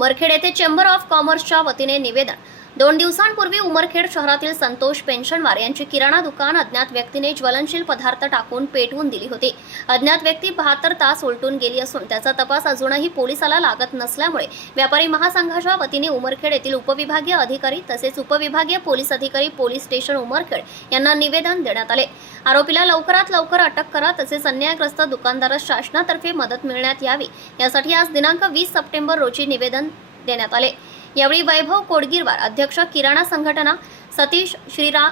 उमरखेड येथे chamber of कॉमर्सच्या वतीने निवेदन दोन दिवसांपूर्वी उमरखेड शहरातील संतोष पेन्शनवार यांची किराणा दुकान अज्ञात व्यक्तीने ज्वलनशील पदार्थ टाकून पेटवून दिली होती. अज्ञात व्यक्ती बहात्तर तास उलटून गेली असून त्याचा तपास अजूनही पोलिसाला लागत नसल्यामुळे व्यापारी महासंघाच्या वतीने उमरखेड येथील उपविभागीय अधिकारी तसेच उपविभागीय पोलीस अधिकारी पोलीस स्टेशन उमरखेड यांना निवेदन देण्यात आले. आरोपीला लवकरात लवकर अटक करा तसेच अन्यायग्रस्त दुकानदारास शासनातर्फे मदत मिळण्यात यावी यासाठी आज दिनांक वीस सप्टेंबर रोजी निवेदन देण्यात आले. यावेळी वैभव कोडगिरवार अध्यक्ष किराणा संघटना सतीश श्रीरा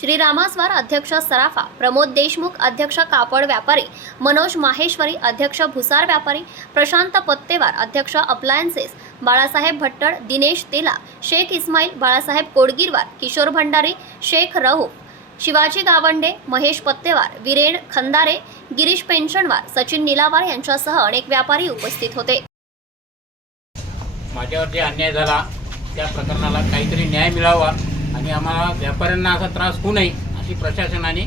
श्रीरामास्वार अध्यक्ष सराफा प्रमोद देशमुख अध्यक्ष कापड व्यापारी मनोज माहेश्वरी अध्यक्ष भुसार व्यापारी प्रशांत पत्तेवार अध्यक्ष अप्लायन्सेस बाळासाहेब भट्टड दिनेश तेला शेख इस्माईल बाळासाहेब कोडगिरवार किशोर भंडारी शेख रहू शिवाजी गावंडे महेश पत्तेवार विरेन खंदारे गिरीश पेन्शनवार सचिन निलावार यांच्यासह अनेक व्यापारी उपस्थित होते. माझ्यावर जे अन्याय झाला त्या प्रकरणाला काहीतरी न्याय मिळावा आणि आम्हाला व्यापाऱ्यांना असा त्रास होऊ नये अशी प्रशासनाने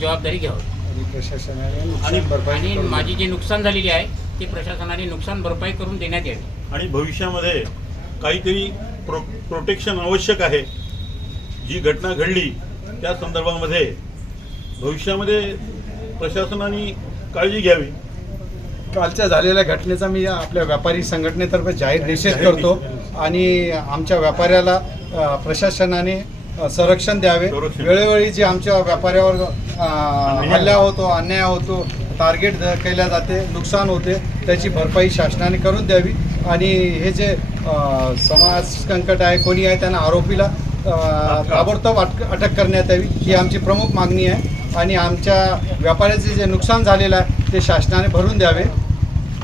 जबाबदारी घ्यावी. आणि प्रशासनाने आणि माझी जी नुकसान झालेली आहे ती प्रशासनाने नुकसान भरपाई करून देण्यात यावी. आणि भविष्यामध्ये काहीतरी प्रो प्रोटेक्शन आवश्यक आहे. जी घटना घडली त्या संदर्भामध्ये भविष्यामध्ये प्रशासनाने काळजी घ्यावी. कालच्या झालेल्या घटनेचा मी आपल्या व्यापारी संघटनेतर्फे जाहीर निषेध करतो आणि आमच्या व्यापाऱ्याला प्रशासनाने संरक्षण द्यावे. वेळोवेळी जे आमच्या व्यापाऱ्यावर हल्ला होतो. अन्याय होतो टार्गेट केल्या जाते नुकसान होते त्याची भरपाई शासनाने करून द्यावी. आणि हे जे समाज संकट आहे कोणी आहे त्यांना आरोपीला ताबडतोब अटक अटक करण्यात यावी ही आमची प्रमुख मागणी आहे. आणि आमच्या व्यापाऱ्याचे जे नुकसान झालेलं आहे ते शासनाने भरून द्यावे.